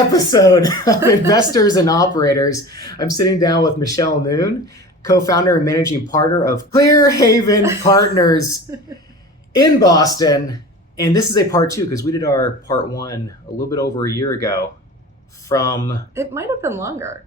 episode of Investors and Operators. I'm sitting down with Michelle Noon, co-founder and managing partner of Clearhaven Partners in Boston. And this is a part two because we did our part one a little bit over a year ago. It might have been longer.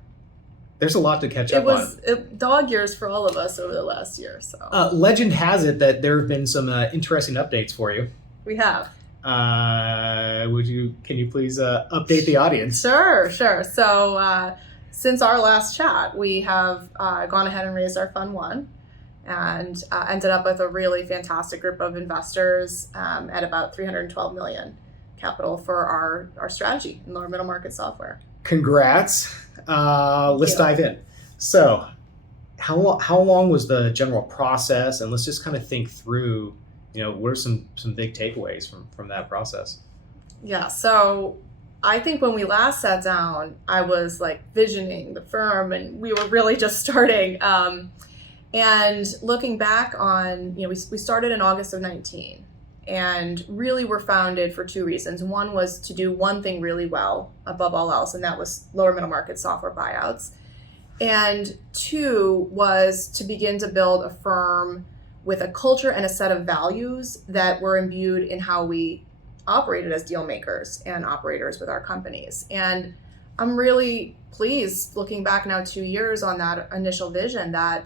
There's a lot to catch up on. It was dog years for all of us over the last year. So legend has it that there have been some interesting updates for you. We have. Can you please update the audience? Sure. So since our last chat, we have gone ahead and raised our Fund 1 and ended up with a really fantastic group of investors at about $312 million capital for our strategy in lower middle market software. Congrats. Let's dive in. So how long was the general process? And let's just kind of think through, what are some big takeaways from that process? Yeah, so I think when we last sat down, I was like visioning the firm and we were really just starting. And looking back on, we started in August of 19 and really were founded for two reasons. One was to do one thing really well above all else, and that was lower middle market software buyouts. And two was to begin to build a firm with a culture and a set of values that were imbued in how we operated as deal makers and operators with our companies. And I'm really pleased looking back now 2 years on that initial vision that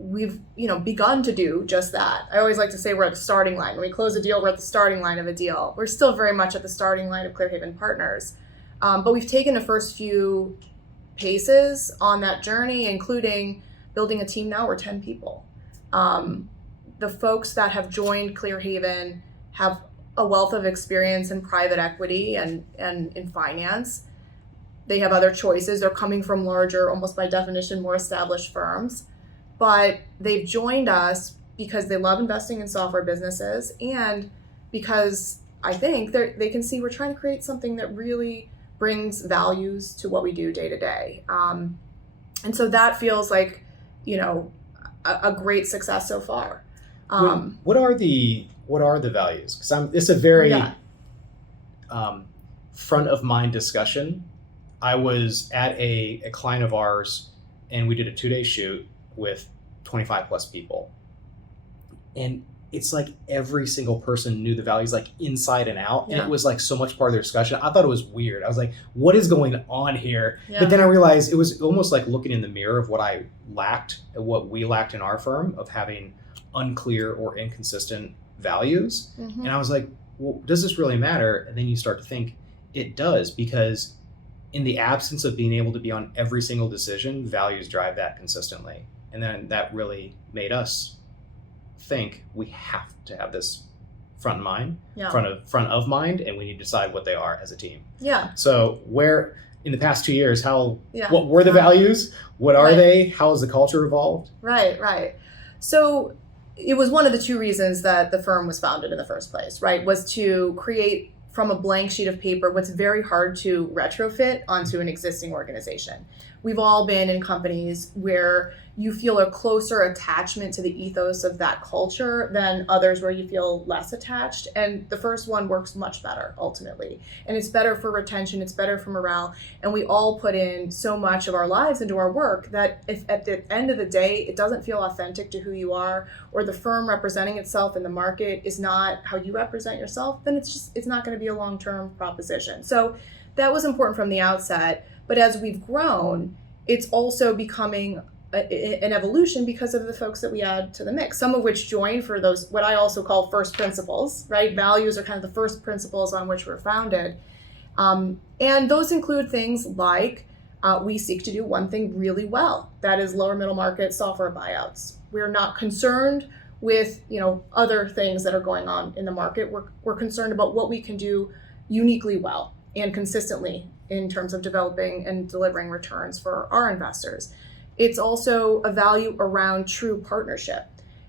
we've begun to do just that. I always like to say we're at the starting line. When we close a deal, we're at the starting line of a deal. We're still very much at the starting line of Clearhaven Partners. But we've taken the first few paces on that journey, including building a team now. We're 10 people. The folks that have joined Clearhaven have a wealth of experience in private equity and in finance. They have other choices. They're coming from larger, almost by definition, more established firms. But they've joined us because they love investing in software businesses and because I think they can see we're trying to create something that really brings values to what we do day to day. And so that feels like, a great success so far. What are the values? Because it's a very front of mind discussion. I was at a client of ours, and we did a 2-day shoot with 25 plus people, and it's like every single person knew the values like inside and out, and it was like so much part of their discussion. I thought it was weird. I was like, what is going on here? But then I realized it was almost like looking in the mirror of what I lacked, what we lacked in our firm, of having unclear or inconsistent values. Mm-hmm. And I was like, well, does this really matter? And then you start to think it does, because in the absence of being able to be on every single decision, values drive that consistently. And then that really made us think we have to have this front of mind, and we need to decide what they are as a team. Yeah. So where in the past 2 years, what were the values? What are they? How has the culture evolved? Right. So it was one of the two reasons that the firm was founded in the first place, right? Was to create from a blank sheet of paper what's very hard to retrofit onto an existing organization. We've all been in companies where you feel a closer attachment to the ethos of that culture than others where you feel less attached. And the first one works much better ultimately. And it's better for retention, it's better for morale. And we all put in so much of our lives into our work that if at the end of the day, it doesn't feel authentic to who you are, or the firm representing itself in the market is not how you represent yourself, then it's not going to be a long-term proposition. So that was important from the outset. But as we've grown, it's also becoming an evolution because of the folks that we add to the mix, some of which join for those, what I also call first principles, right? Values are kind of the first principles on which we're founded. And those include things like we seek to do one thing really well. That is lower middle market software buyouts. We're not concerned with, other things that are going on in the market. We're concerned about what we can do uniquely well and consistently in terms of developing and delivering returns for our investors. It's also a value around true partnership.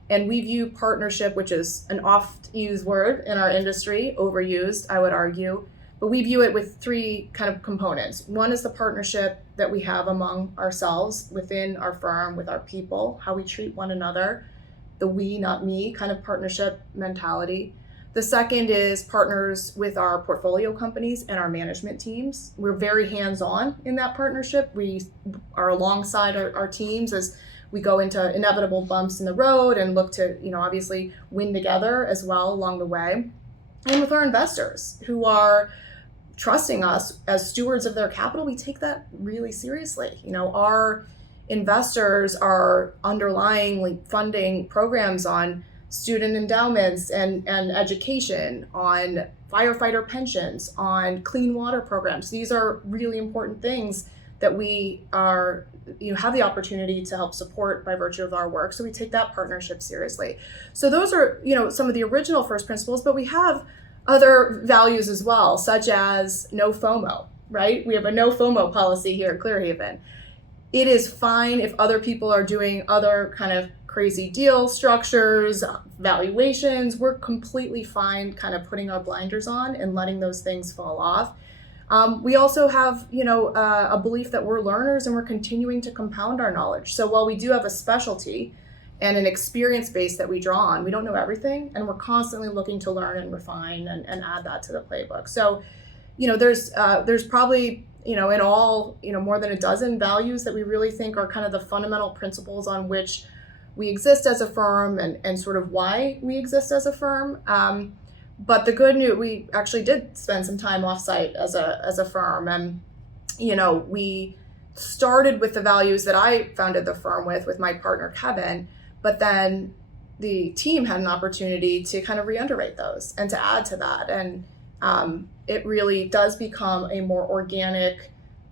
And we view partnership, which is an oft-used word in our industry, overused, I would argue, but we view it with three kind of components. One is the partnership that we have among ourselves within our firm, with our people, how we treat one another, the we, not me kind of partnership mentality. The second is partners with our portfolio companies and our management teams. We're very hands-on in that partnership. We are alongside our teams as we go into inevitable bumps in the road and look to, obviously win together as well along the way. And with our investors who are trusting us as stewards of their capital, we take that really seriously. Our investors are underlying funding programs on student endowments and education, on firefighter pensions, on clean water programs. These are really important things that we are have the opportunity to help support by virtue of our work. So we take that partnership seriously. So those are some of the original first principles, but we have other values as well, such as no FOMO, right? We have a no FOMO policy here at Clearhaven. It is fine if other people are doing other kind of crazy deal structures, valuations. We're completely fine kind of putting our blinders on and letting those things fall off. We also have, a belief that we're learners and we're continuing to compound our knowledge. So while we do have a specialty and an experience base that we draw on, we don't know everything, and we're constantly looking to learn and refine and add that to the playbook. So, there's probably, in all, more than a dozen values that we really think are kind of the fundamental principles on which we exist as a firm and sort of why we exist as a firm. But the good news, we actually did spend some time offsite as a firm, and we started with the values that I founded the firm with my partner Kevin, but then the team had an opportunity to kind of re-underwrite those and to add to that, and it really does become a more organic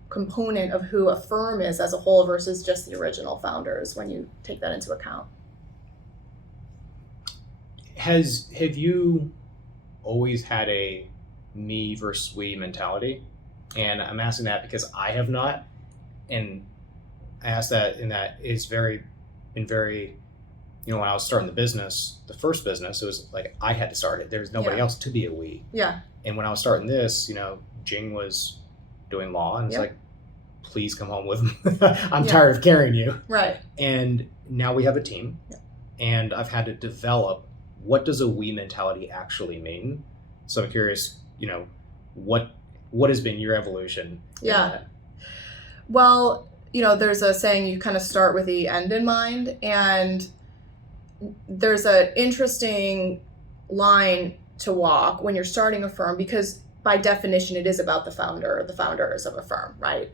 component of who a firm is as a whole versus just the original founders when you take that into account. Have you always had a me versus we mentality? And I'm asking that because I have not, and I ask that in that it's been very when I was starting the first business, it was like I had to start it. There's nobody else to be a we. Yeah. And when I was starting this, Jing was doing law, and it's like, please come home with me. I'm tired of carrying you. Right. And now we have a team, and I've had to develop what does a we mentality actually mean. So I'm curious, what has been your evolution? Yeah. Well, there's a saying, you kind of start with the end in mind, and there's an interesting line to walk when you're starting a firm, because by definition, it is about the founders of a firm, right?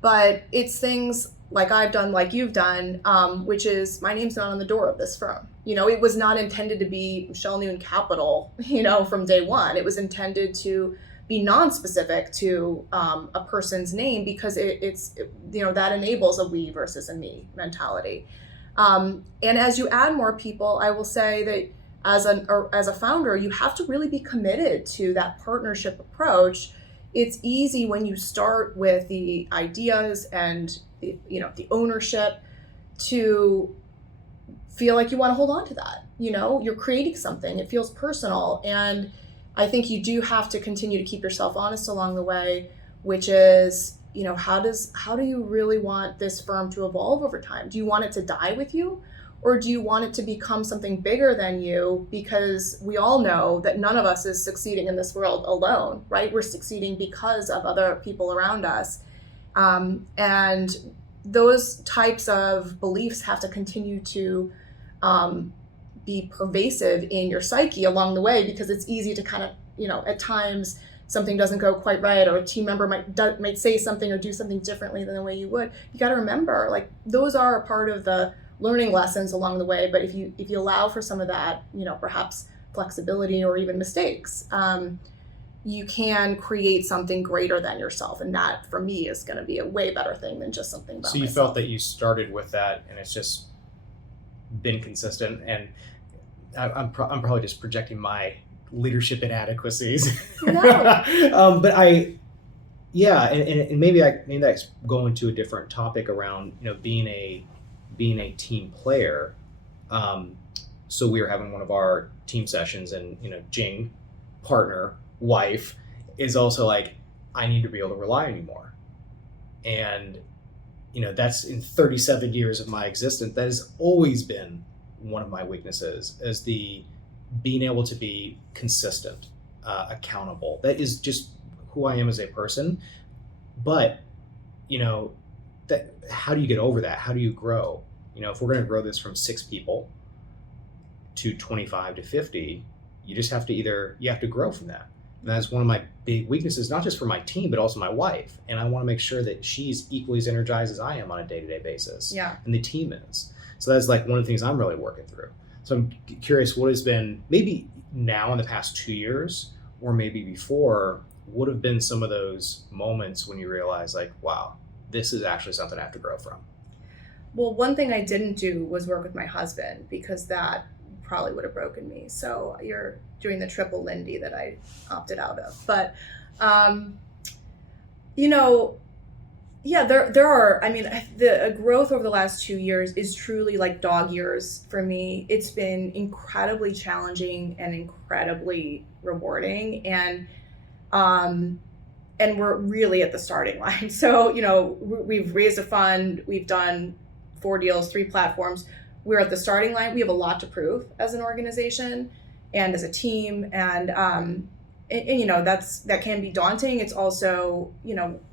But it's things like I've done, like you've done, which is my name's not on the door of this firm. It was not intended to be Michelle Noon Capital, from day one. It was intended to be non-specific to a person's name, because it's that enables a we versus a me mentality. And as you add more people, I will say that as a founder, you have to really be committed to that partnership approach. It's easy when you start with the ideas and the ownership to feel like you want to hold on to that. You're creating something. It feels personal, and I think you do have to continue to keep yourself honest along the way, which is how do you really want this firm to evolve over time? Do you want it to die with you? Or do you want it to become something bigger than you? Because we all know that none of us is succeeding in this world alone, right? We're succeeding because of other people around us. And those types of beliefs have to continue to be pervasive in your psyche along the way, because it's easy to kind of, at times something doesn't go quite right, or a team member might say something or do something differently than the way you would. You got to remember, like, those are a part of the learning lessons along the way. But if you allow for some of that, perhaps flexibility or even mistakes, you can create something greater than yourself. And that, for me, is going to be a way better thing than just something about So you myself. felt that you started with that, and it's just been consistent. And I'm probably just projecting my leadership inadequacies. No. But and maybe that's going to a different topic around being a team player. So we were having one of our team sessions, and Jing, partner, wife, is also like, I need to be able to rely on you more. And that's in 37 years of my existence, that has always been one of my weaknesses, as the being able to be consistent, accountable. That is just who I am as a person. But, that how do you get over that? How do you grow? If we're going to grow this from 6 people to 25 to 50, you just have to you have to grow from that. And that's one of my big weaknesses, not just for my team, but also my wife. And I want to make sure that she's equally as energized as I am on a day-to-day basis. Yeah. And the team is. So that's like one of the things I'm really working through. So I'm curious, what has been, maybe now in the past 2 years, or maybe before, what have been some of those moments when you realize like, wow, this is actually something I have to grow from? Well, one thing I didn't do was work with my husband, because that probably would have broken me. So you're doing the triple Lindy that I opted out of. But, yeah, there are, the growth over the last 2 years is truly like dog years for me. It's been incredibly challenging and incredibly rewarding. And we're really at the starting line. So, we've raised a fund, we've done 4 deals, 3 platforms. We're at the starting line. We have a lot to prove as an organization and as a team. And that can be daunting. It's also,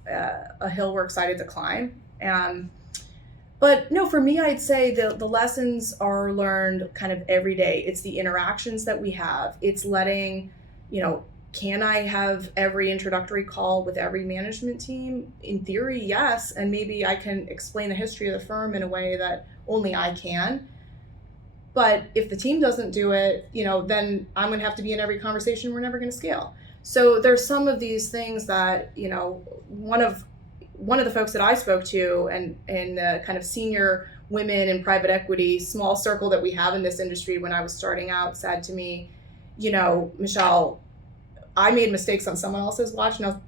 a hill we're excited to climb. But no, for me, I'd say the lessons are learned kind of every day. It's the interactions that we have. It's letting, can I have every introductory call with every management team? In theory, yes. And maybe I can explain the history of the firm in a way that only I can. But if the team doesn't do it, then I'm going to have to be in every conversation. We're never going to scale. So there's some of these things that, one of the folks that I spoke to and the kind of senior women in private equity, small circle that we have in this industry when I was starting out, said to me, Michelle, I made mistakes on someone else's watch. Now,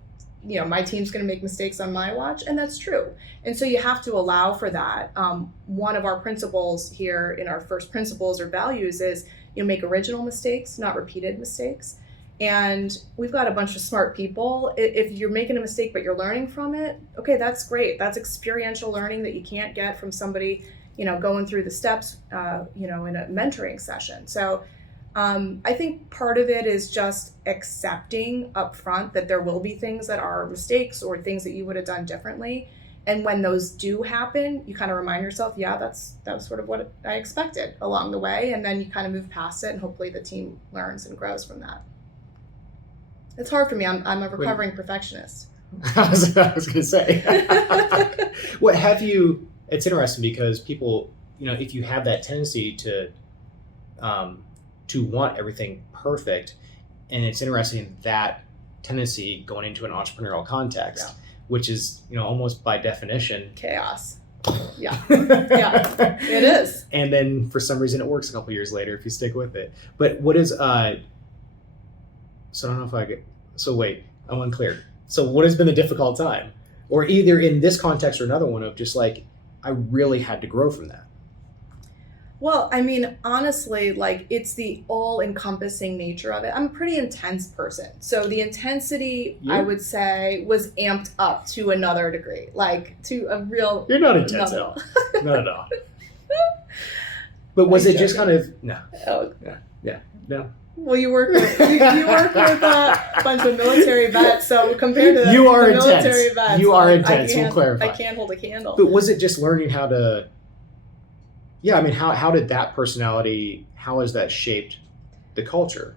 my team's going to make mistakes on my watch. And that's true. And so you have to allow for that. One of our principles here in our first principles or values is, make original mistakes, not repeated mistakes. And we've got a bunch of smart people. If you're making a mistake, but you're learning from it, okay, that's great. That's experiential learning that you can't get from somebody, going through the steps, in a mentoring session. So I think part of it is just accepting up front that there will be things that are mistakes or things that you would have done differently. And when those do happen, you kind of remind yourself, that was sort of what I expected along the way. And then you kind of move past it, and hopefully the team learns and grows from that. It's hard for me. I'm a recovering perfectionist. I was going to say. It's interesting because people, if you have that tendency to want everything perfect, and it's interesting that tendency going into an entrepreneurial context, which is, almost by definition chaos. Yeah. Yeah, it is. And then for some reason it works a couple years later if you stick with it. But what is so I don't know if wait, I'm unclear. So what has been the difficult time? Or either in this context or another one of just like, I really had to grow from that. Well, honestly, it's the all-encompassing nature of it. I'm a pretty intense person. So the intensity, I would say, was amped up to another degree, to a real... You're not intense at all. Not at all. But was it just kind of... No. Oh. Yeah. No. Well, you work with a bunch of military vets, so compared to the military vets... You are intense, we'll clarify. I can't hold a candle. But was it just learning how to... Yeah, how did that personality, how has that shaped the culture?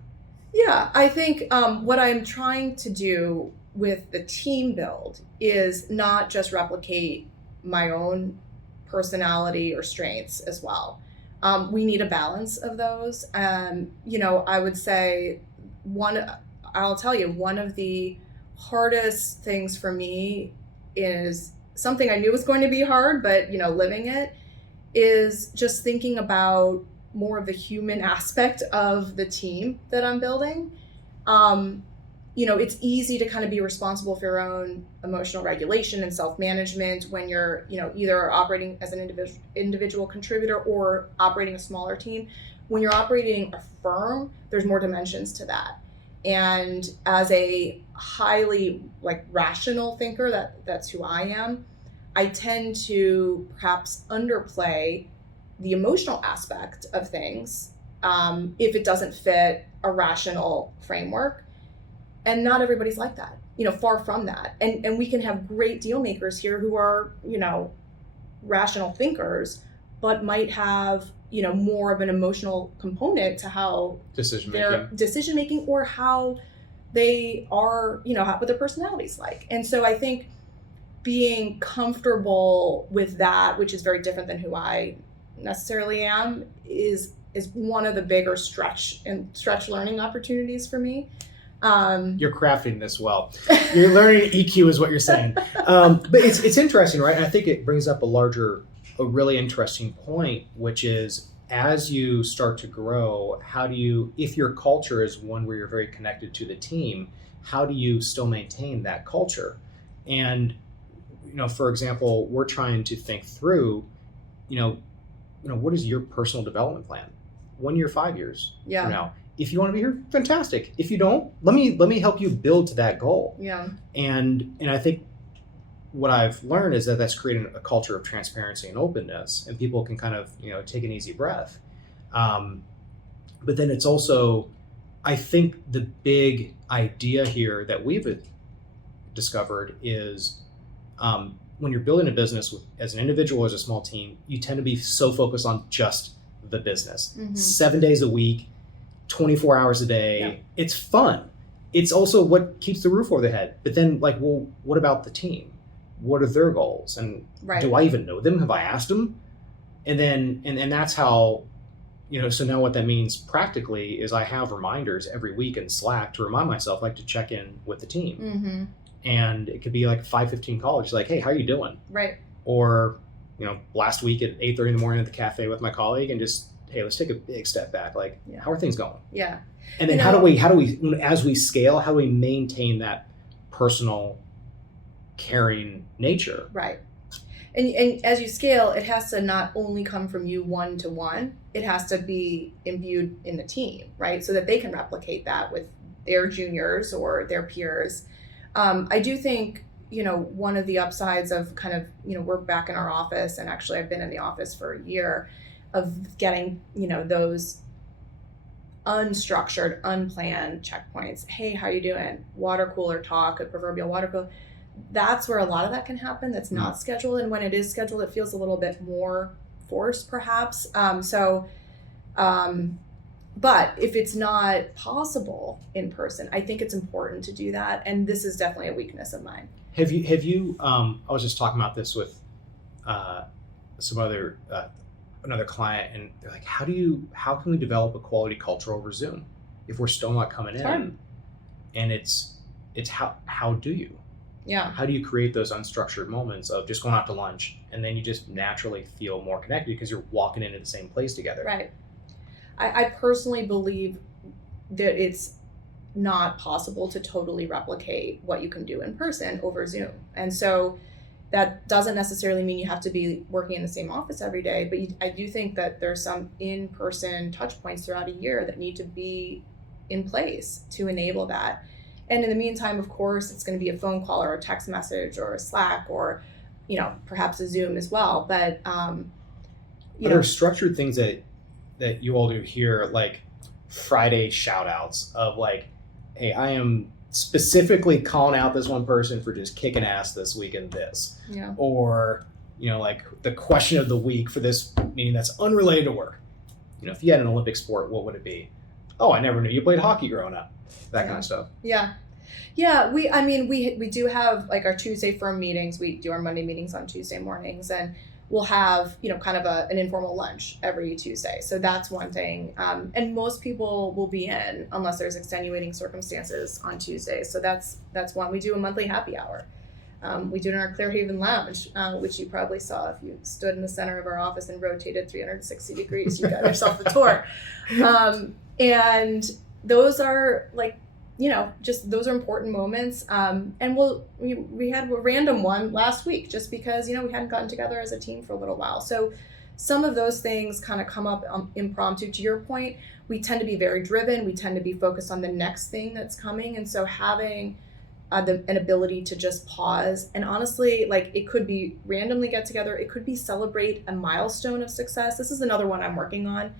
Yeah, I think what I'm trying to do with the team build is not just replicate my own personality or strengths as well. We need a balance of those. I would say one of the hardest things for me is something I knew was going to be hard, but living it, is just thinking about more of the human aspect of the team that I'm building. It's easy to kind of be responsible for your own emotional regulation and self-management when you're, either operating as an individual contributor or operating a smaller team. When you're operating a firm, there's more dimensions to that. And as a highly rational thinker, that's who I am, I tend to perhaps underplay the emotional aspect of things if it doesn't fit a rational framework. And not everybody's like that, far from that. And we can have great deal makers here who are, rational thinkers, but might have, more of an emotional component to how their decision making or how they are, what their personality's like. And so I think being comfortable with that, which is very different than who I necessarily am, is one of the bigger stretch learning opportunities for me. You're crafting this well. You're learning EQ is what you're saying. But it's interesting, right? And I think it brings up a really interesting point, which is as you start to grow, if your culture is one where you're very connected to the team, how do you still maintain that culture? And, for example, we're trying to think through, what is your personal development plan? 1 year, 5 years from now? If you want to be here, fantastic. If you don't, let me help you build to that goal. Yeah. And I think what I've learned is that that's creating a culture of transparency and openness, and people can kind of, take an easy breath. But then it's also, I think the big idea here that we've discovered is when you're building a business as an individual or as a small team, you tend to be so focused on just the business. 7 days a week, 24 hours a day. Yeah. It's fun. It's also what keeps the roof over the head. But then what about the team? What are their goals? And do I even know them? Have I asked them? And then, and that's how, so now what that means practically is I have reminders every week in Slack to remind myself, to check in with the team. Mm-hmm. And it could be 5:15 call. Just hey, how are you doing? Right. Or, last week at 8:30 in the morning at the cafe with my colleague and just, hey, let's take a big step back. How are things going? Yeah. And then how do we, as we scale, how do we maintain that personal, caring nature? Right. And as you scale, it has to not only come from you one-to-one, it has to be imbued in the team, right? So that they can replicate that with their juniors or their peers. I do think, one of the upsides of kind of, we're back in our office, and actually I've been in the office for a year, of getting, those unstructured, unplanned checkpoints. Hey, how you doing? Water cooler talk, a proverbial water cooler. That's where a lot of that can happen. That's not scheduled. And when it is scheduled, it feels a little bit more forced, perhaps. But if it's not possible in person, I think it's important to do that. And this is definitely a weakness of mine. Have you, I was just talking about this with another client, and they're like, how can we develop a quality culture over Zoom if we're still not coming in? Hard. And it's how do you? Yeah. How do you create those unstructured moments of just going out to lunch, and then you just naturally feel more connected because you're walking into the same place together? Right. I personally believe that it's not possible to totally replicate what you can do in person over Zoom. And so that doesn't necessarily mean you have to be working in the same office every day, but I do think that there's some in-person touch points throughout a year that need to be in place to enable that. And in the meantime, of course, it's going to be a phone call or a text message or a Slack or, perhaps a Zoom as well. But, Are there structured things that you all do here, like Friday shout outs of hey, I am specifically calling out this one person for just kicking ass this week in this. Yeah. Or, the question of the week for this meeting that's unrelated to work. If you had an Olympic sport, what would it be? Oh, I never knew you played hockey growing up. That kind of stuff. Yeah. Yeah. We do have our Tuesday firm meetings. We do our Monday meetings on Tuesday mornings, and we'll have, kind of an informal lunch every Tuesday. So that's one thing. And most people will be in unless there's extenuating circumstances on Tuesdays. So that's one. We do a monthly happy hour. We do it in our Clearhaven lounge, which you probably saw if you stood in the center of our office and rotated 360 degrees. You got yourself the tour. And those are those are important moments. And we had a random one last week just because, we hadn't gotten together as a team for a little while. So some of those things kind of come up impromptu. To your point, we tend to be very driven. We tend to be focused on the next thing that's coming. And so having an ability to just pause and honestly, it could be randomly get together. It could be celebrate a milestone of success. This is another one I'm working on.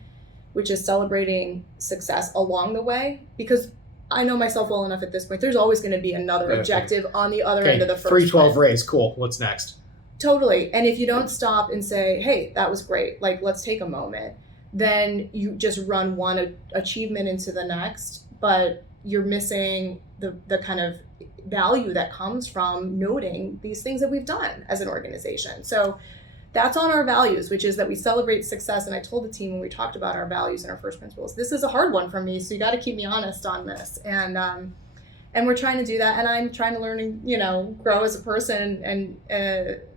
which is celebrating success along the way, because I know myself well enough at this point, there's always going to be another objective on the other end of the first 312 plan. race, cool. What's next? Totally. And if you don't stop and say, hey, that was great, like, let's take a moment, then you just run one achievement into the next, but you're missing the kind of value that comes from noting these things that we've done as an organization. So that's on our values, which is that we celebrate success. And I told the team when we talked about our values and our first principles, this is a hard one for me, so you got to keep me honest on this. And we're trying to do that, and I'm trying to learn and grow as a person, and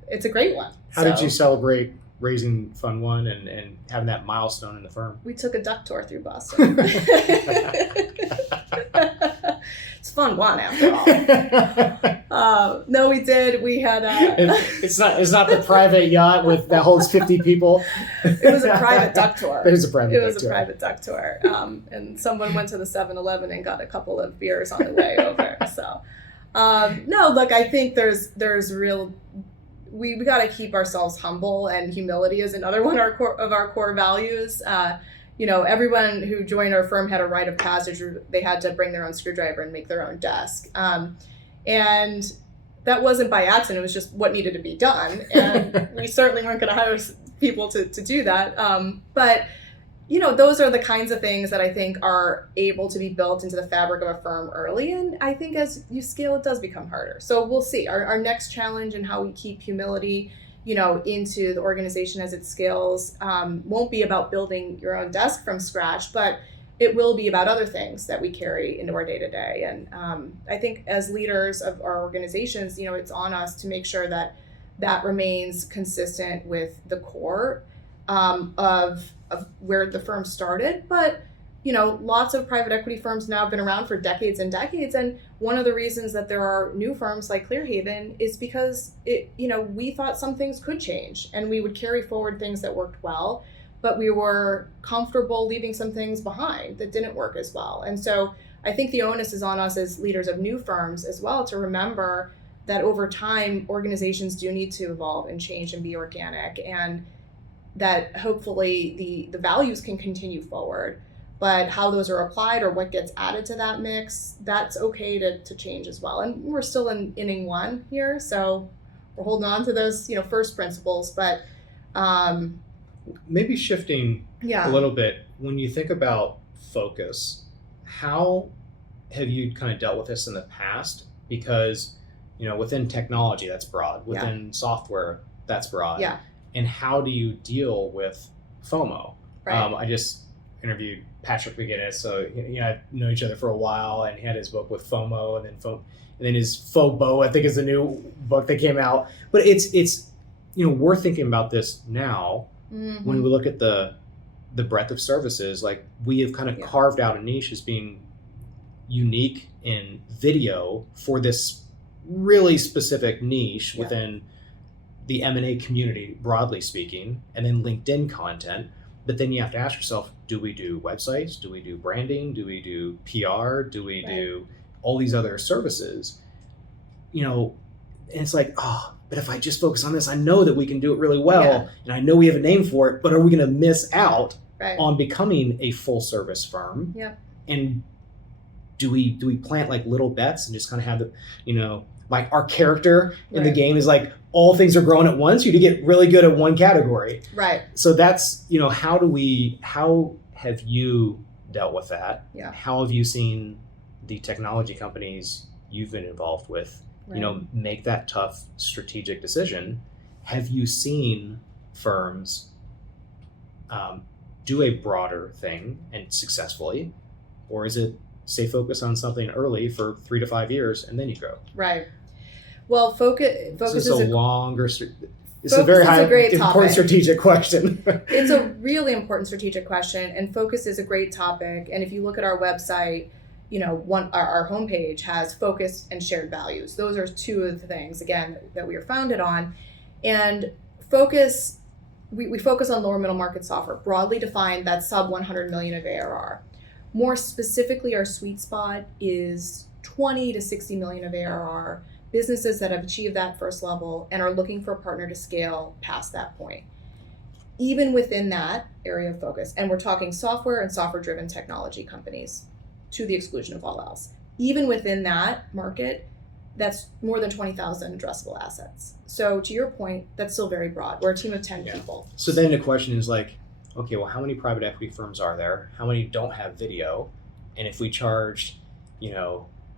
it's a great one. How did you celebrate raising Fund One and having that milestone in the firm? We took a duck tour through Boston. It's Fund One after all. No, we did. We had it's not the private yacht that holds 50 people. It was a private duck tour. It was a private duck tour. And someone went to the 7-Eleven and got a couple of beers on the way over. So no, look, I think there's real. We got to keep ourselves humble, and humility is another one of our core values. Everyone who joined our firm had a rite of passage. They had to bring their own screwdriver and make their own desk. And that wasn't by accident. It was just what needed to be done. And we certainly weren't going to hire people to do that. But those are the kinds of things that I think are able to be built into the fabric of a firm early. And I think as you scale, it does become harder. So we'll see. Our next challenge and how we keep humility into the organization as it scales won't be about building your own desk from scratch, but it will be about other things that we carry into our day-to-day. And I think as leaders of our organizations, it's on us to make sure that remains consistent with the core of where the firm started. But lots of private equity firms now have been around for decades and decades. And one of the reasons that there are new firms like Clearhaven is because we thought some things could change, and we would carry forward things that worked well, but we were comfortable leaving some things behind that didn't work as well. And so I think the onus is on us as leaders of new firms as well to remember that over time, organizations do need to evolve and change and be organic, and that hopefully the values can continue forward. But how those are applied or what gets added to that mix, that's okay to change as well. And we're still in inning one here, so we're holding on to those first principles. But maybe shifting a little bit, when you think about focus, how have you kind of dealt with this in the past? Because within technology, that's broad. Within software, that's broad. Yeah. And how do you deal with FOMO? Right. I just interviewed Patrick McGinnis, so I know each other for a while, and he had his book with FOMO, and then his FOBO, I think, is the new book that came out. But it's we're thinking about this now when we look at the breadth of services. Like, we have kind of carved out a niche as being unique in video for this really specific niche within the M&A community, broadly speaking, and then LinkedIn content. But then you have to ask yourself, do we do websites? Do we do branding? Do we do PR? Do we do all these other services? And it's like, but if I just focus on this, I know that we can do it really well, and I know we have a name for it, but are we going to miss out on becoming a full service firm? Yeah. And do we plant like little bets and just kind of have the, like our character in the game is like all things are growing at once. You to get really good at one category. Right. So that's, how have you dealt with that? Yeah. How have you seen the technology companies you've been involved with, make that tough strategic decision? Have you seen firms do a broader thing and successfully, or is it stay focused on something early for 3 to 5 years and then you grow? Right. Well, focus is a longer. It's a very important strategic question. It's a really important strategic question, and focus is a great topic. And if you look at our website, our homepage has focus and shared values. Those are two of the things, again, that we are founded on. And focus, we focus on lower middle market software, broadly defined, that's sub 100 million of ARR. More specifically, our sweet spot is 20 to 60 million of ARR, businesses that have achieved that first level and are looking for a partner to scale past that point. even within that area of focus, and we're talking software and software-driven technology companies to the exclusion of all else, even within that market, that's more than 20,000 addressable assets. So to your point, that's still very broad. We're a team of 10 people. So then the question is like, okay, well, how many private equity firms are there? How many don't have video? And if we charged,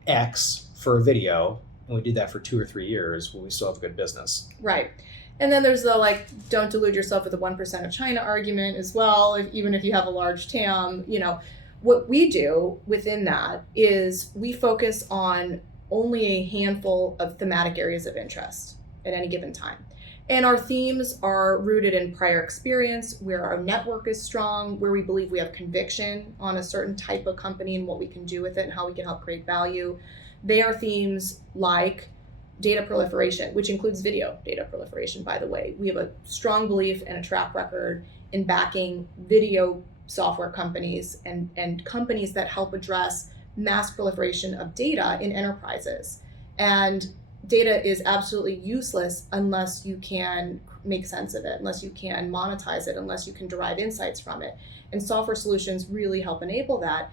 X for a video, and we did that for 2 or 3 years, will we still have a good business? Right. And then there's the don't delude yourself with the 1% of China argument as well, even if you have a large TAM. What we do within that is we focus on only a handful of thematic areas of interest at any given time. And our themes are rooted in prior experience, where our network is strong, where we believe we have conviction on a certain type of company and what we can do with it and how we can help create value. They are themes like data proliferation, which includes video data proliferation, by the way. We have a strong belief and a track record in backing video software companies and companies that help address mass proliferation of data in enterprises. And data is absolutely useless unless you can make sense of it, unless you can monetize it, unless you can derive insights from it. And software solutions really help enable that.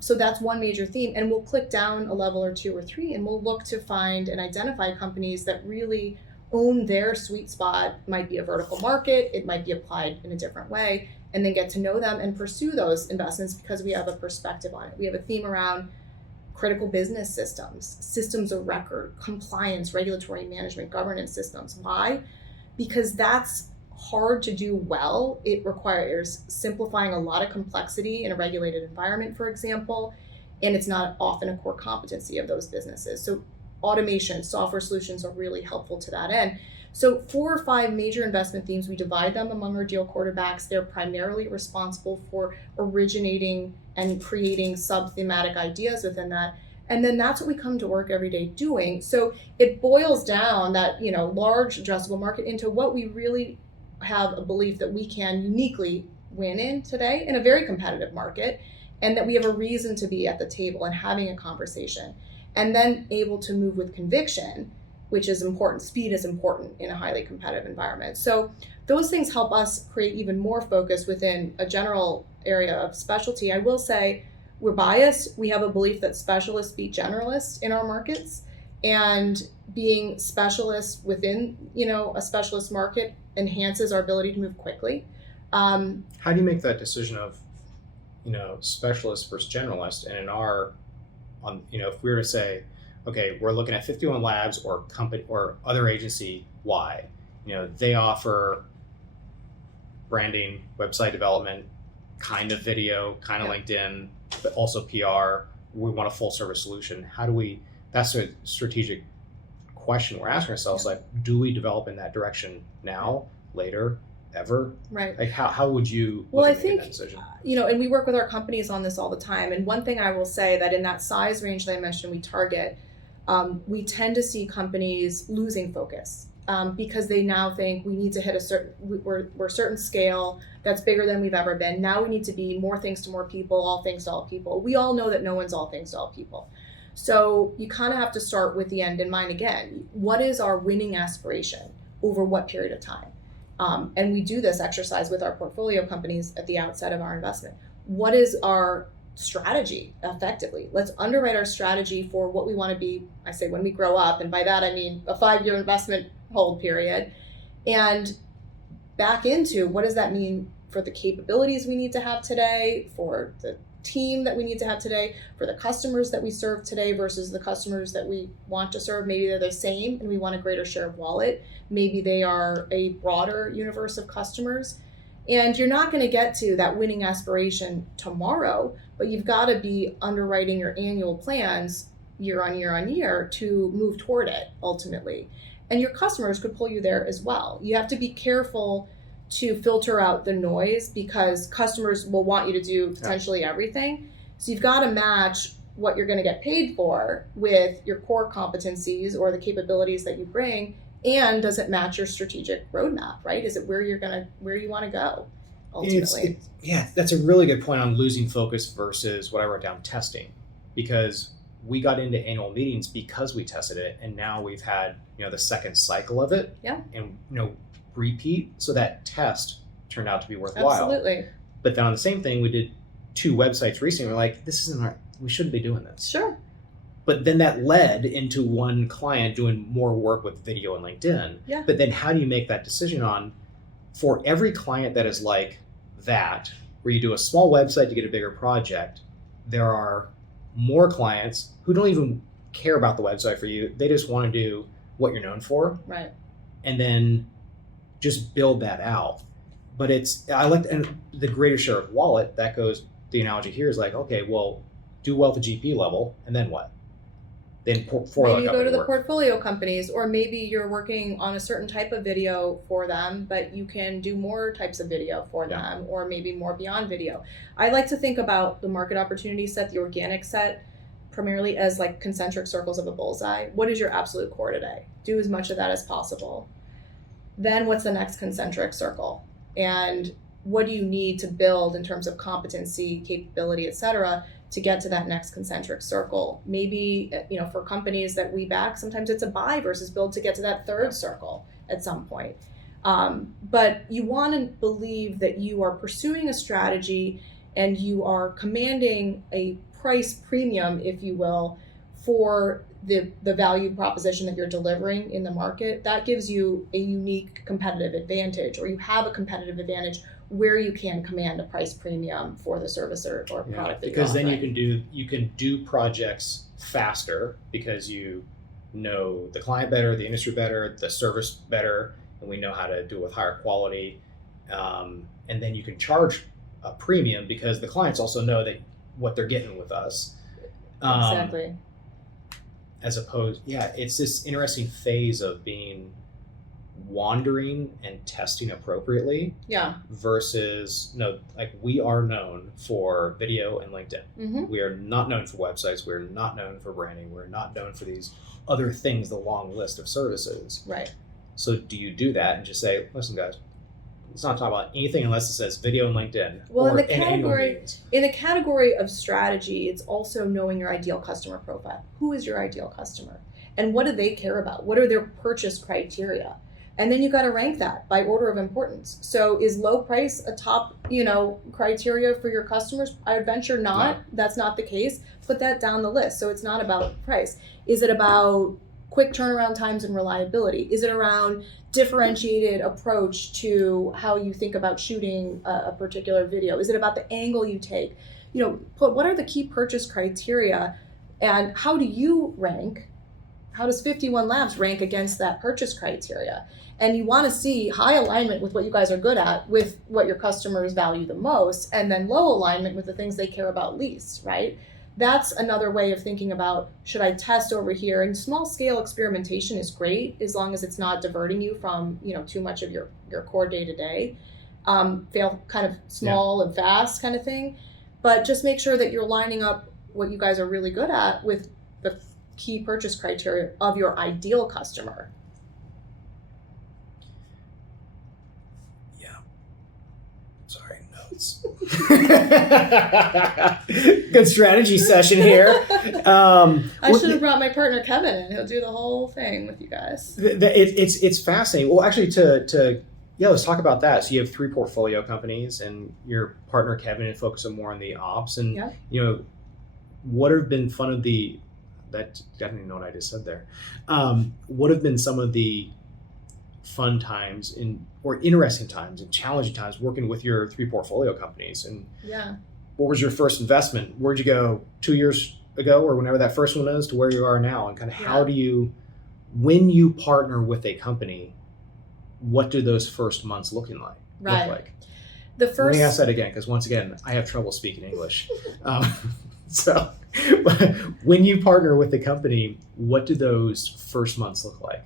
So that's one major theme. And we'll click down a level or 2 or 3, and we'll look to find and identify companies that really own their sweet spot. It might be a vertical market, it might be applied in a different way, and then get to know them and pursue those investments because we have a perspective on it. We have a theme around critical business systems, systems of record, compliance, regulatory management, governance systems. Why? Because that's hard to do well. It requires simplifying a lot of complexity in a regulated environment, for example, and it's not often a core competency of those businesses. So automation, software solutions are really helpful to that end. So 4 or 5 major investment themes, we divide them among our deal quarterbacks. They're primarily responsible for originating and creating sub-thematic ideas within that. And then that's what we come to work every day doing. So it boils down that, large addressable market into what we really have a belief that we can uniquely win in today in a very competitive market, and that we have a reason to be at the table and having a conversation, and then able to move with conviction, which is important. Speed is important in a highly competitive environment. So those things help us create even more focus within a general area of specialty. I will say we're biased. We have a belief that specialists beat generalists in our markets, and being specialists within, a specialist market enhances our ability to move quickly. How do you make that decision of, specialist versus generalist? And if we were to say, okay, we're looking at 51 Labs or company or other agency Y, they offer branding, website development, kind of video, kind of LinkedIn, but also PR. We want a full service solution. That's a strategic question we're asking ourselves, do we develop in that direction now, later, ever? Right. How would you make that decision? And we work with our companies on this all the time. And one thing I will say that in that size range that I mentioned we target, we tend to see companies losing focus because they now think we need to hit we're a certain scale that's bigger than we've ever been. Now we need to be more things to more people, all things to all people. We all know that no one's all things to all people. So you kind of have to start with the end in mind again. What is our winning aspiration over what period of time? And we do this exercise with our portfolio companies at the outset of our investment. What is our strategy effectively? Let's underwrite our strategy for what we want to be, I say when we grow up, and by that I mean a 5-year investment hold period, and back into what does that mean for the capabilities we need to have today, for the team that we need to have today, for the customers that we serve today versus the customers that we want to serve. Maybe they're the same and we want a greater share of wallet. Maybe they are a broader universe of customers. And you're not going to get to that winning aspiration tomorrow, but you've got to be underwriting your annual plans year on year on year to move toward it ultimately. And your customers could pull you there as well. You have to be careful to filter out the noise because customers will want you to do potentially everything. So you've got to match what you're going to get paid for with your core competencies or the capabilities that you bring, and does it match your strategic roadmap, right? Is it where you want to go ultimately? That's a really good point on losing focus versus what I wrote down, testing, because we got into annual meetings because we tested it, and now we've had the second cycle of it, and repeat. So that test turned out to be worthwhile. Absolutely. But then on the same thing, we did 2 websites recently. We're like, we shouldn't be doing this. Sure. But then that led into one client doing more work with video and LinkedIn. Yeah. But then how do you make that decision on, for every client that is like that, where you do a small website to get a bigger project, there are more clients who don't even care about the website for you. They just want to do what you're known for. Right. And then just build that out. But and the greater share of wallet, that goes, the analogy here is like, okay, well, do well at the GP level, and then what? Then maybe go to the portfolio companies, or maybe you're working on a certain type of video for them, but you can do more types of video for them, or maybe more beyond video. I like to think about the market opportunity set, the organic set, primarily as like concentric circles of a bullseye. What is your absolute core today? Do as much of that as possible. Then what's the next concentric circle? And what do you need to build in terms of competency, capability, et cetera, to get to that next concentric circle? Maybe, for companies that we back, sometimes it's a buy versus build to get to that third circle at some point. But you want to believe that you are pursuing a strategy and you are commanding a price premium, if you will, for the value proposition that you're delivering in the market. That gives you a unique competitive advantage, or you have a competitive advantage where you can command a price premium for the service or product that because you're then offering. you can do projects faster because you know the client better, the industry better, the service better, and we know how to do it with higher quality. And then you can charge a premium because the clients also know that what they're getting with us. Exactly. As opposed, it's this interesting phase of being wandering and testing appropriately. Yeah. Versus, we are known for video and LinkedIn. Mm-hmm. We are not known for websites. We're not known for branding. We're not known for these other things, the long list of services. Right. So do you do that and just say, listen, guys, let's not talk about anything unless it says video and LinkedIn. Well, in the category of strategy, it's also knowing your ideal customer profile. Who is your ideal customer? And what do they care about? What are their purchase criteria? And then you got to rank that by order of importance. So is low price a top, criteria for your customers? I would venture not. No. That's not the case. Put that down the list. So it's not about price. Is it about quick turnaround times and reliability? Is it around differentiated approach to how you think about shooting a particular video? Is it about the angle you take? What are the key purchase criteria, and how do you rank? How does 51 Labs rank against that purchase criteria? And you want to see high alignment with what you guys are good at, with what your customers value the most, and then low alignment with the things they care about least, right? That's another way of thinking about, should I test over here? And small scale experimentation is great as long as it's not diverting you from, too much of your core day to day. Fail kind of small and fast kind of thing. But just make sure that you're lining up what you guys are really good at with the key purchase criteria of your ideal customer. Good strategy session here. I should have brought my partner Kevin in. He'll do the whole thing with you guys. It's fascinating. Well, actually, let's talk about that. So you have 3 portfolio companies, and your partner Kevin is focusing more on the ops. And what have been I don't even know what I just said there. What have been some of the fun times or interesting times and challenging times working with your 3 portfolio companies? And what was your first investment? Where'd you go 2 years ago, or whenever that first one is, to where you are now? And kind of how do you, when you partner with a company, what do those first months look like? Let me ask that again, because once again, I have trouble speaking English. So when you partner with a company, what do those first months look like?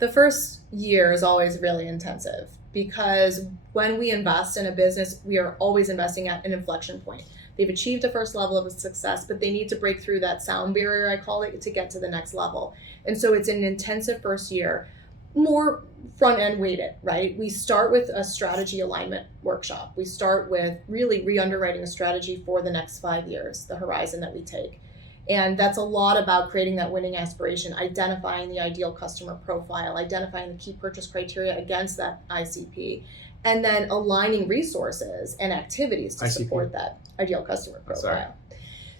The first year is always really intensive, because when we invest in a business, we are always investing at an inflection point. They've achieved the first level of success, but they need to break through that sound barrier, I call it, to get to the next level. And so it's an intensive first year, more front end weighted, right? We start with a strategy alignment workshop. We start with really re-underwriting a strategy for the next 5 years, the horizon that we take. And that's a lot about creating that winning aspiration, identifying the ideal customer profile, identifying the key purchase criteria against that ICP, and then aligning resources and activities to support that ideal customer profile.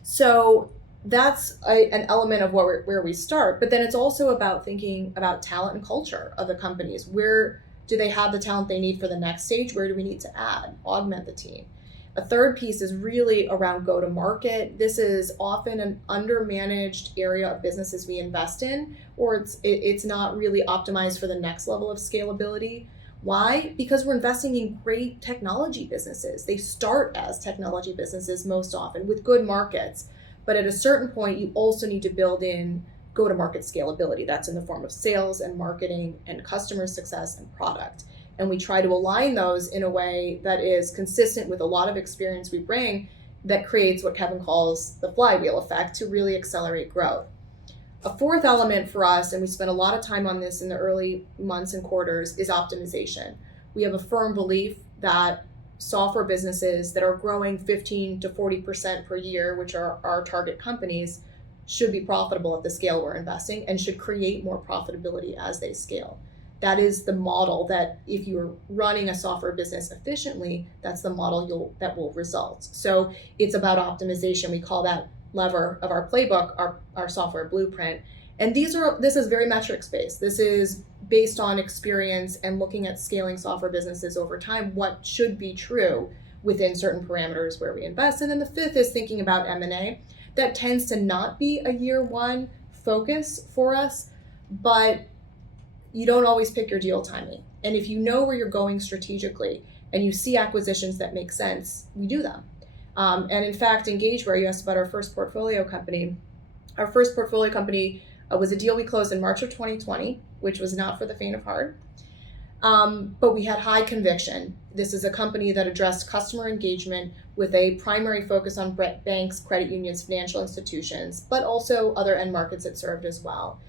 So that's an element of where we start, but then it's also about thinking about talent and culture of the companies. Where do they have the talent they need for the next stage? Where do we need to augment the team? A third piece is really around go-to-market. This is often an undermanaged area of businesses we invest in, or it's not really optimized for the next level of scalability. Why? Because we're investing in great technology businesses. They start as technology businesses most often with good markets, but at a certain point, you also need to build in go-to-market scalability. That's in the form of sales and marketing and customer success and product. And we try to align those in a way that is consistent with a lot of experience we bring that creates what Kevin calls the flywheel effect to really accelerate growth. A fourth element for us, and we spent a lot of time on this in the early months and quarters, is optimization. We have a firm belief that software businesses that are growing 15 to 40% per year, which are our target companies, should be profitable at the scale we're investing and should create more profitability as they scale. That is the model that if you're running a software business efficiently, that's the model that will result. So it's about optimization. We call that lever of our playbook, our software blueprint. And this is very metrics based. This is based on experience and looking at scaling software businesses over time, what should be true within certain parameters where we invest. And then the fifth is thinking about M&A. That tends to not be a year one focus for us, but you don't always pick your deal timing. And if you know where you're going strategically and you see acquisitions that make sense, we do them. And in fact, Engageware, you asked about our first portfolio company. Our first portfolio company was a deal we closed in March of 2020, which was not for the faint of heart. But we had high conviction. This is a company that addressed customer engagement with a primary focus on banks, credit unions, financial institutions, but also other end markets it served as well.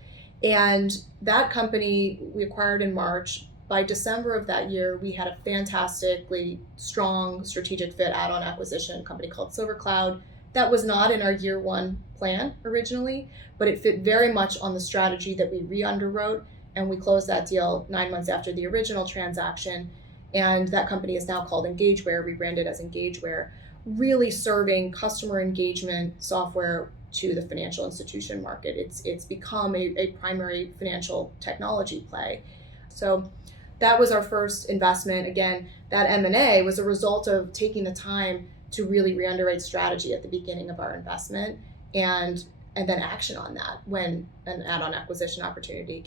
And that company we acquired in March. By December of that year, we had a fantastically strong strategic fit add-on acquisition, a company called SilverCloud. That was not in our year one plan originally, but it fit very much on the strategy that we re-underwrote, and we closed that deal 9 months after the original transaction. And that company is now called Engageware, rebranded as Engageware, really serving customer engagement software to the financial institution market. It's become a primary financial technology play. So that was our first investment. Again, that M&A was a result of taking the time to really re-underwrite strategy at the beginning of our investment and then action on that when an add-on acquisition opportunity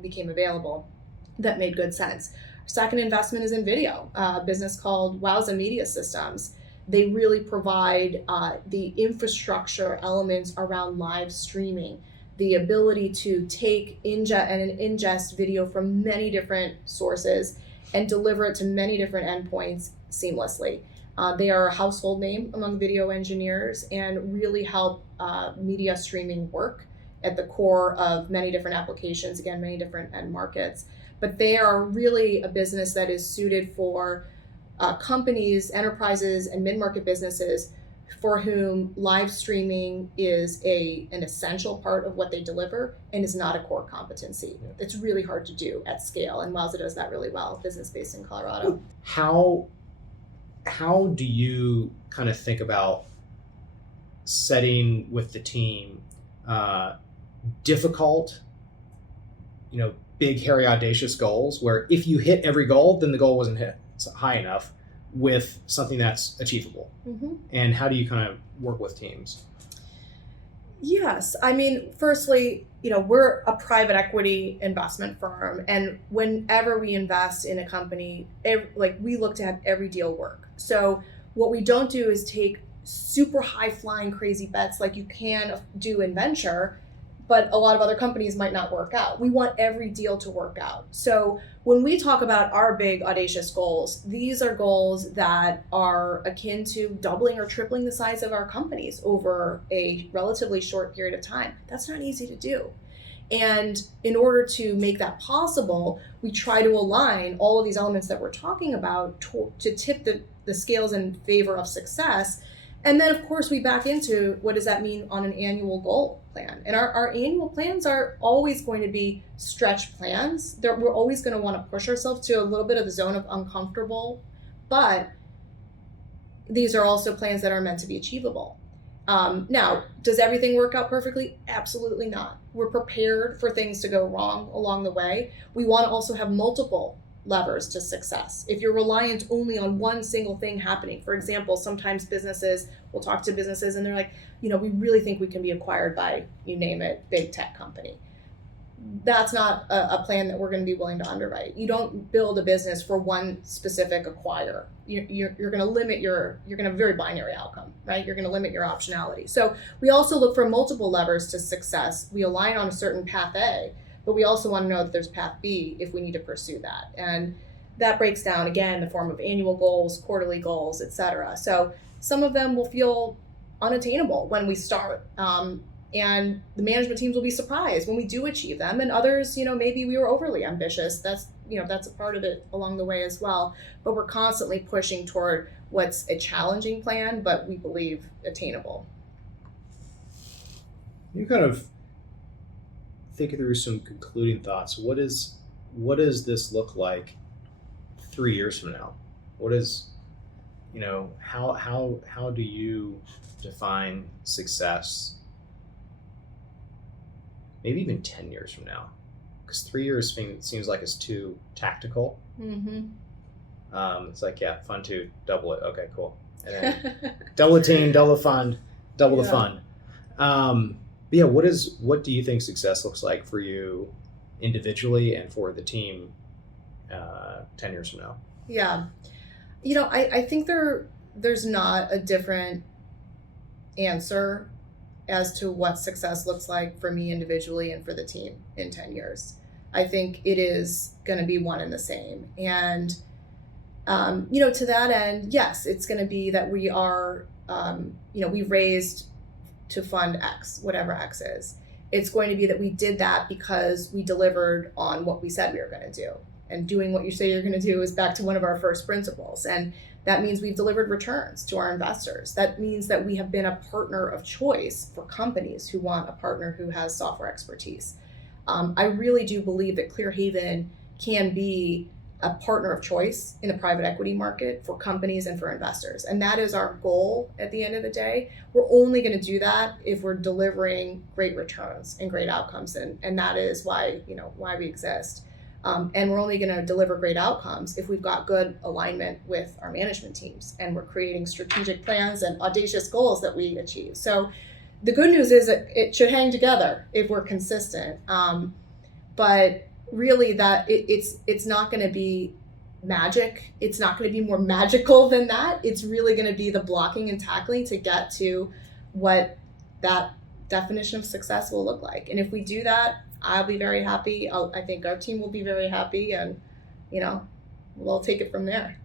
became available that made good sense. Our second investment is in video, a business called Wowza Media Systems. They really provide the infrastructure elements around live streaming, the ability to take and ingest video from many different sources and deliver it to many different endpoints seamlessly. They are a household name among video engineers and really help media streaming work at the core of many different applications, again, many different end markets. But they are really a business that is suited for companies, enterprises, and mid-market businesses for whom live streaming is an essential part of what they deliver and is not a core competency. Yeah. It's really hard to do at scale, and Wowza does that really well, business based in Colorado. How do you kind of think about setting with the team difficult, big, hairy, audacious goals where if you hit every goal, then the goal wasn't hit high enough, with something that's achievable? Mm-hmm. And how do you kind of work with teams? Yes. I mean, firstly, we're a private equity investment firm. And whenever we invest in a company, we look to have every deal work. So what we don't do is take super high flying crazy bets like you can do in venture, but a lot of other companies might not work out. We want every deal to work out. So when we talk about our big audacious goals, these are goals that are akin to doubling or tripling the size of our companies over a relatively short period of time. That's not easy to do. And in order to make that possible, we try to align all of these elements that we're talking about to tip the scales in favor of success. And then, of course, we back into what does that mean on an annual goal plan? And our annual plans are always going to be stretch plans. We're always going to want to push ourselves to a little bit of the zone of uncomfortable, but these are also plans that are meant to be achievable. Now, does everything work out perfectly? Absolutely not. We're prepared for things to go wrong along the way. We want to also have multiple levers to success. If you're reliant only on one single thing happening, for example, sometimes businesses will talk to businesses and they're like, we really think we can be acquired by, you name it, big tech company. That's not a plan that we're going to be willing to underwrite. You don't build a business for one specific acquirer. You're going to limit you're going to have a very binary outcome, right? You're going to limit your optionality. So we also look for multiple levers to success. We align on a certain path A, but we also want to know that there's path B if we need to pursue that. And that breaks down, again, in the form of annual goals, quarterly goals, etc. So some of them will feel unattainable when we start. And the management teams will be surprised when we do achieve them. And others, maybe we were overly ambitious. That's a part of it along the way as well. But we're constantly pushing toward what's a challenging plan, but we believe attainable. You kind of think through some concluding thoughts. What does this look like 3 years from now? What is, how do you define success? Maybe even 10 years from now, because 3 years seems like it's too tactical. Mm-hmm. It's like, yeah, fund to double it. Okay, cool. And then double the team, double the fund, double the fund. But yeah, what do you think success looks like for you individually and for the team 10 years from now? Yeah. I think there's not a different answer as to what success looks like for me individually and for the team in 10 years. I think it is going to be one and the same. And, to that end, yes, it's going to be that we are, we've raised to fund X, whatever X is. It's going to be that we did that because we delivered on what we said we were going to do. And doing what you say you're going to do is back to one of our first principles. And that means we've delivered returns to our investors. That means that we have been a partner of choice for companies who want a partner who has software expertise. I really do believe that Clearhaven can be a partner of choice in the private equity market for companies and for investors. And that is our goal at the end of the day. We're only going to do that if we're delivering great returns and great outcomes. And that is why we exist. And we're only going to deliver great outcomes if we've got good alignment with our management teams and we're creating strategic plans and audacious goals that we achieve. So the good news is that it should hang together if we're consistent. But really that it's not going to be magic. It's not going to be more magical than that. It's really going to be the blocking and tackling to get to what that definition of success will look like. And if we do that, I'll be very happy. I think our team will be very happy, and we'll take it from there.